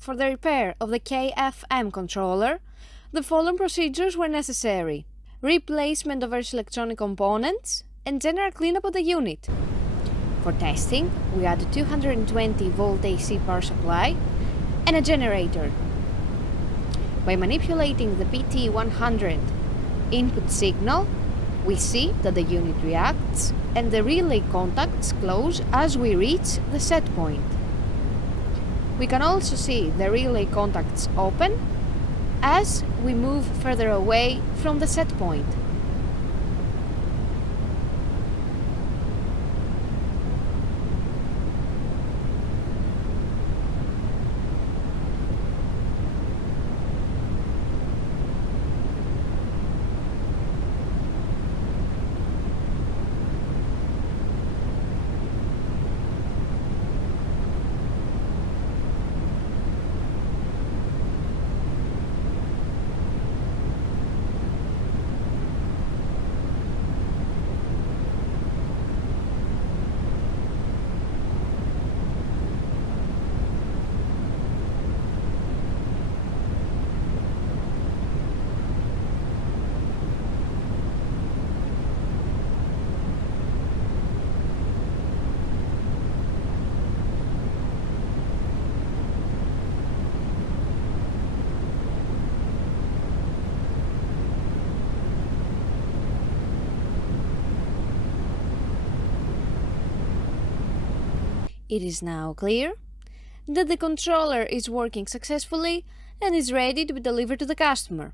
for the repair of the KFM controller, the following procedures were necessary: replacement of various electronic components and general cleanup of the unit. For testing, we added 220-volt AC power supply and a generator. By manipulating the PT100 input signal, we see that the unit reacts and the relay contacts close as we reach the set point. We can also see the relay contacts open as we move further away from the set point. It is now clear that the controller is working successfully and is ready to be delivered to the customer.